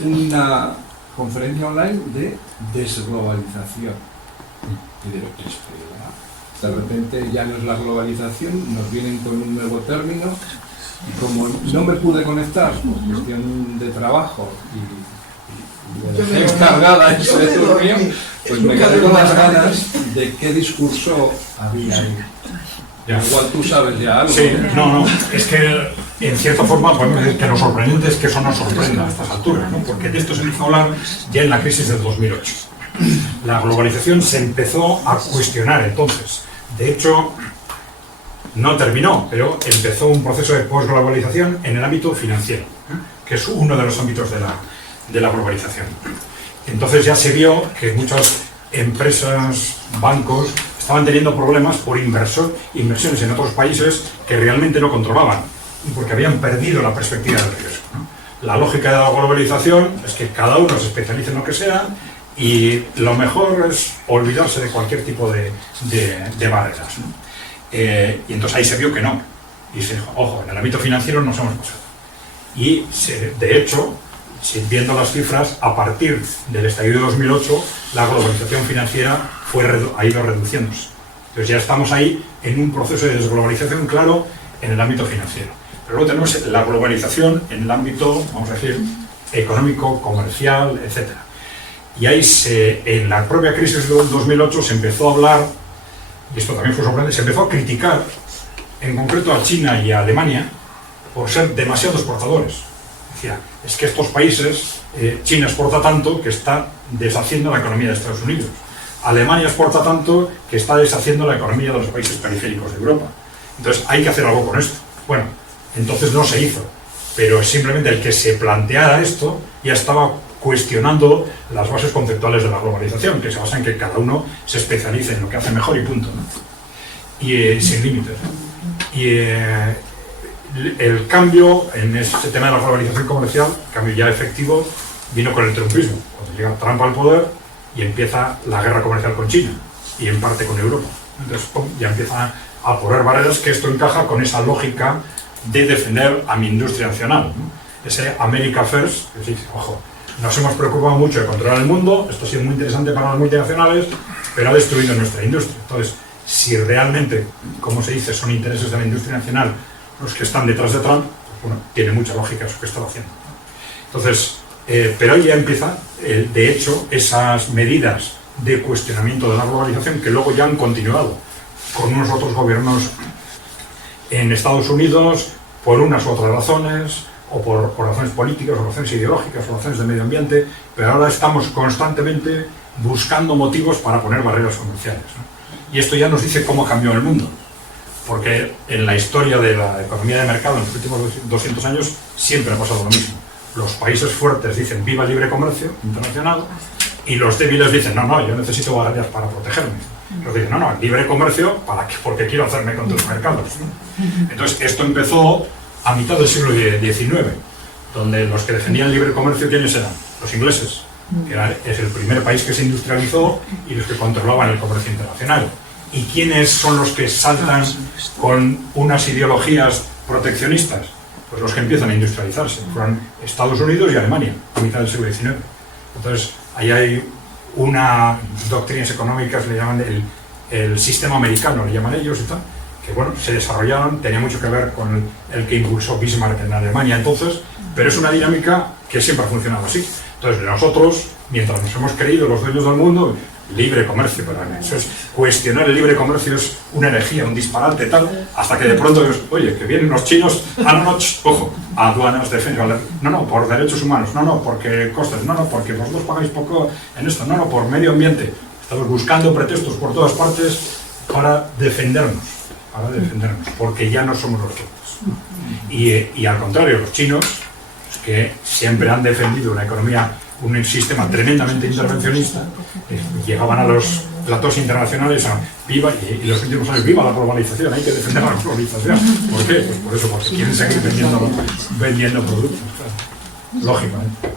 una conferencia online de desglobalización. Y digo, de repente ya no es la globalización, nos vienen con un nuevo término, y como no me pude conectar por cuestión de trabajo y me dejé cargada y se durmió, pues me quedé con las ganas de qué discurso había ahí. Ya. Igual tú sabes ya algo. Sí, no, es que en cierta forma podemos decir que lo sorprendente es que eso nos sorprenda a estas alturas, ¿no? Porque de esto se empezó a hablar ya en la crisis del 2008. La globalización se empezó a cuestionar entonces. De hecho, no terminó, pero empezó un proceso de posglobalización en el ámbito financiero, que es uno de los ámbitos de la globalización. Entonces ya se vio que muchas empresas, bancos, estaban teniendo problemas por inversiones en otros países que realmente no controlaban, porque habían perdido la perspectiva del riesgo, ¿no? La lógica de la globalización es que cada uno se especialice en lo que sea y lo mejor es olvidarse de cualquier tipo de barreras, ¿no? Y entonces ahí se vio que no. Y se dijo, ojo, en el ámbito financiero nos hemos pasado. Y de hecho, viendo las cifras, a partir del estallido de 2008, la globalización financiera ha ido reduciéndose. Entonces ya estamos ahí en un proceso de desglobalización claro en el ámbito financiero. Pero luego tenemos la globalización en el ámbito, vamos a decir, económico, comercial, etc. Y ahí en la propia crisis del 2008 se empezó a hablar, y esto también fue sorprendente, se empezó a criticar en concreto a China y a Alemania por ser demasiado exportadores. Decía, es que estos países, China exporta tanto que está deshaciendo la economía de Estados Unidos. Alemania exporta tanto que está deshaciendo la economía de los países periféricos de Europa. Entonces hay que hacer algo con esto. Bueno, entonces no se hizo, pero simplemente el que se planteara esto ya estaba cuestionando las bases conceptuales de la globalización, que se basa en que cada uno se especialice en lo que hace mejor y punto, ¿no? Y sin límites, ¿no? Y el cambio en ese tema de la globalización comercial, el cambio ya efectivo, vino con el trumpismo. Cuando llega Trump al poder y empieza la guerra comercial con China y en parte con Europa. Entonces ya empieza a poner barreras, que esto encaja con esa lógica de defender a mi industria nacional, ¿no? Ese America First, es decir, ojo, nos hemos preocupado mucho de controlar el mundo, esto ha sido muy interesante para las multinacionales, pero ha destruido nuestra industria. Entonces, si realmente, como se dice, son intereses de la industria nacional los que están detrás de Trump, pues bueno, tiene mucha lógica eso que estaba haciendo. Entonces, pero ahí ya empieza, de hecho, esas medidas de cuestionamiento de la globalización que luego ya han continuado con unos otros gobiernos en Estados Unidos por unas u otras razones, o por razones políticas, o razones ideológicas, o razones de medio ambiente, pero ahora estamos constantemente buscando motivos para poner barreras comerciales, ¿no? Y esto ya nos dice cómo cambió el mundo, porque en la historia de la economía de mercado en los últimos 200 años siempre ha pasado lo mismo. Los países fuertes dicen viva el libre comercio internacional y los débiles dicen no, yo necesito barreras para protegerme. Los dicen no, libre comercio ¿para qué? Porque quiero hacerme con tus mercados, ¿no? Entonces esto empezó a mitad del siglo XIX, donde los que defendían el libre comercio, ¿quiénes eran? Los ingleses, que es el primer país que se industrializó y los que controlaban el comercio internacional. ¿Y quiénes son los que saltan con unas ideologías proteccionistas? Pues los que empiezan a industrializarse, fueron Estados Unidos y Alemania, a mitad del siglo XIX. Entonces, ahí hay una doctrinas económicas, le llaman el sistema americano, le llaman ellos y tal, que bueno, se desarrollaron, tenía mucho que ver con el que impulsó Bismarck en Alemania entonces, pero es una dinámica que siempre ha funcionado así. Entonces nosotros, mientras nos hemos creído los dueños del mundo, libre comercio, pero eso es cuestionar el libre comercio, es una herejía, un disparate tal, hasta que de pronto oye, que vienen los chinos, ojo, aduanas, defensa, no, por derechos humanos, no, porque costes, no, porque vosotros pagáis poco en esto, no, por medio ambiente. Estamos buscando pretextos por todas partes para defendernos, porque ya no somos los fuertes. Y al contrario, los chinos, que siempre han defendido una economía, un sistema tremendamente intervencionista, llegaban a los platos internacionales a viva, y los últimos años, viva la globalización, hay que defender la globalización. ¿Por qué? Pues por eso, porque quieren seguir vendiendo productos, claro. Lógicamente.